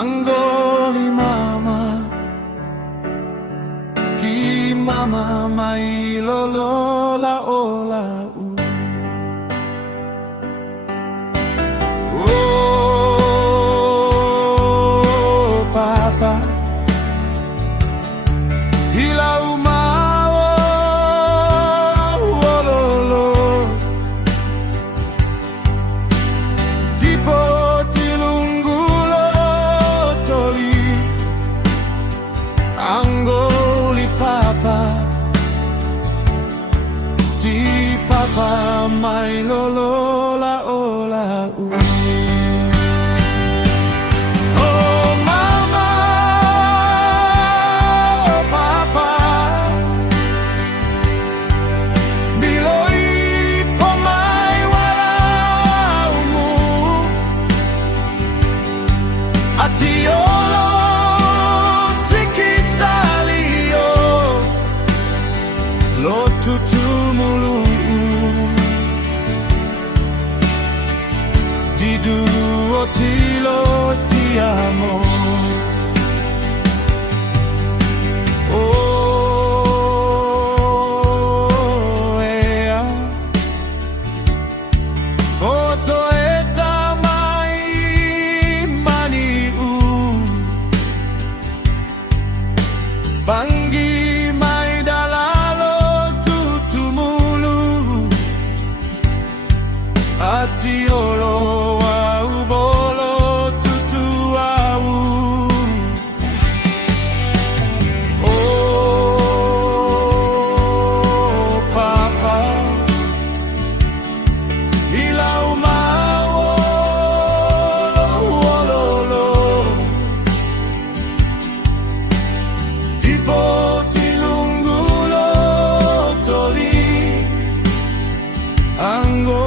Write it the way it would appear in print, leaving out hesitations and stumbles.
Anggoli mama, ki mama mai lolola ola u. Oh papa, hilau mawo ololo, tipo tilungulo toli, Anggoli papa, ti papa mai lolola ola u. Oh mama, oh papa, biloi pomai walaumu, atiolo sikisalio, lo tutumulu, di duo tilo ti amo. Oh ea, foto eta mai mani u, banggi mai dalalo tutumulu, atiolo au bolo tutu au. Oh papa, hilau mawo ololo, tipo tilungulo toli, Anggoli